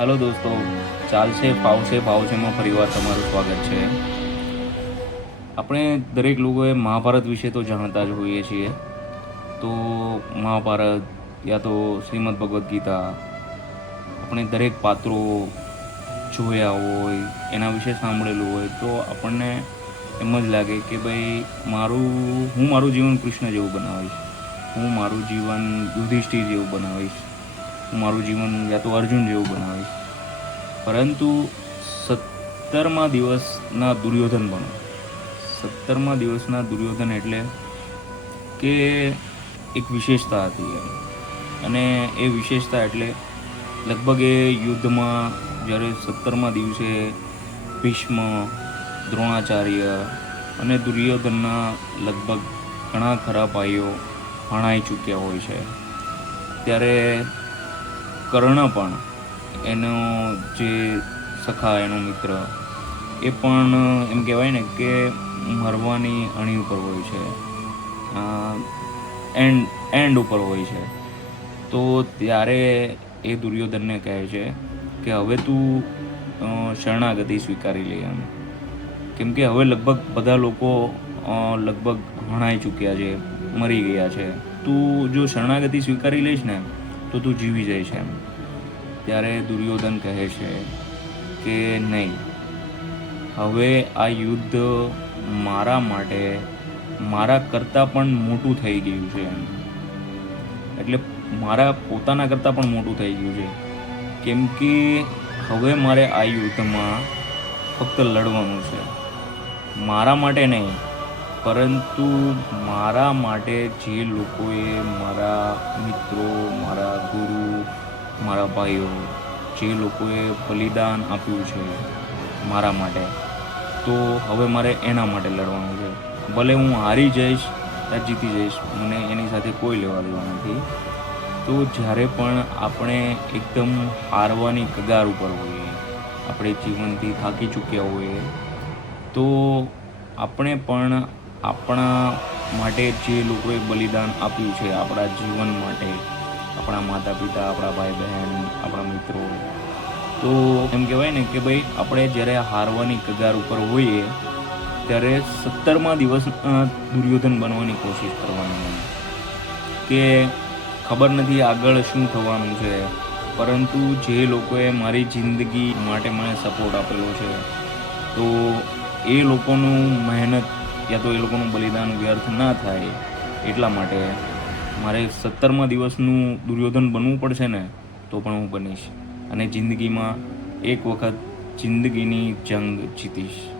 Hello દોસ્તો ચાલશે ફાવશે ભાવશેમાં ફરીવાર તમારું સ્વાગત છે. આપણે દરેક લોકોએ મહાભારત વિશે તો જાણતા જ હોઈએ છીએ. તો મહાભારત યા તો શ્રીમદ ભગવદ્ ગીતા, આપણે દરેક પાત્રો જોયા હોય, એના વિશે સાંભળેલું હોય, તો આપણને એમ જ લાગે કે ભાઈ મારું, હું મારું જીવન કૃષ્ણ જેવું બનાવીશ. હું મારું જીવન યુધિષ્ઠિર જેવું બનાવીશ. મારું જીવન યા તો અર્જુન જેવું બનાવીશ પરંતુ સત્તરમા દિવસના દુર્યોધન બનો. સત્તરમા દિવસના દુર્યોધન એટલે કે એક વિશેષતા હતી એમ. અને એ વિશેષતા એટલે લગભગ એ યુદ્ધમાં જ્યારે સત્તરમા દિવસે ભીષ્મ, દ્રોણાચાર્ય અને દુર્યોધનના લગભગ ઘણા ખરા ભાઈઓ ભણાઈ ચૂક્યા હોય છે. ત્યારે કર્ણ પણ એનો જે સખા, એનો મિત્ર, એ પણ એમ કહેવાય ને કે મરવાની અણી ઉપર હોય છે. એન્ડ એન્ડ ઉપર હોય છે. તો ત્યારે એ દુર્યોધનને કહે છે કે હવે તું શરણાગતિ સ્વીકારી લે એમ. કેમ કે હવે લગભગ બધા લોકો લગભગ ઘણાઈ ચૂક્યા છે, મરી ગયા છે. તું જો શરણાગતિ સ્વીકારી લઈશ ને તો તું જીવી જઈશ એમ. ત્યારે દુર્યોધન કહે છે કે નહીં, હવે આ યુદ્ધ મારા માટે, મારા કરતાં પણ મોટું થઈ ગયું છે એમ. એટલે મારા પોતાના કરતાં પણ મોટું થઈ ગયું છે. કેમ કે હવે મારે આ યુદ્ધમાં ફક્ત લડવાનું છે. મારા માટે નહીં, પરંતુ મારા માટે જે લોકોએ મારા મિત્રો ભાઈઓ, જે લોકોએ બલિદાન આપ્યું છે મારા માટે, તો હવે મારે એના માટે લડવાનું છે. ભલે હું હારી જઈશ યા જીતી જઈશ, મને એની સાથે કોઈ લેવા દેવા નથી. તો જ્યારે પણ આપણે એકદમ હારવાની કગાર ઉપર હોઈએ, આપણે જીવનથી થાકી ચૂક્યા હોઈએ, તો આપણે પણ આપણા માટે જે લોકોએ બલિદાન આપ્યું છે આપણા જીવન માટે આપણા માતા પિતા આપણા ભાઈ બહેન આપણા મિત્રો. તો એમ કહેવાય ને કે ભાઈ, આપણે જ્યારે હારવાની કગાર ઉપર હોઈએ, ત્યારે સત્તરમા દિવસ દુર્યોધન બનવાની કોશિશ કરવાની કે ખબર નથી આગળ શું થવાનું છે, પરંતુ જે લોકોએ મારી જિંદગી માટે મને સપોર્ટ આપેલો છે, તો એ લોકોનું મહેનત, યા તો એ લોકોનું બલિદાન વ્યર્થ ના થાય, એટલા માટે મારે સત્તરમા દિવસનું દુર્યોધન બનવું પડશે ને, તો પણ હું બનીશ. અને જિંદગીમાં એક વખત જિંદગીની જંગ જીતીશ.